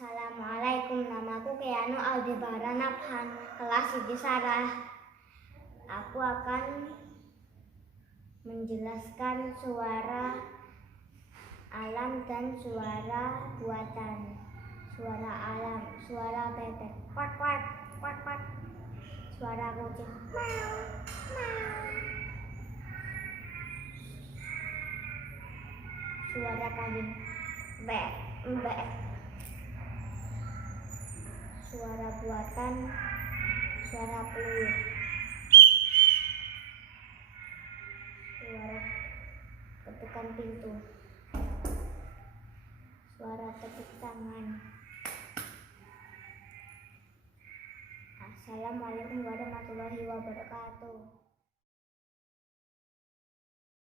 Assalamualaikum, namaku Keanu Aldebaran Nabhan, kelas Siti Sarah. Aku akan menjelaskan suara alam dan suara buatan. Suara alam, suara bebek, kuak kuak kuak kuak. Suara kucing, mau mau. Suara kambing, mbek mbek. Suara buatan, suara peluit, suara ketukan pintu, suara tepuk tangan. Assalamualaikum warahmatullahi wabarakatuh.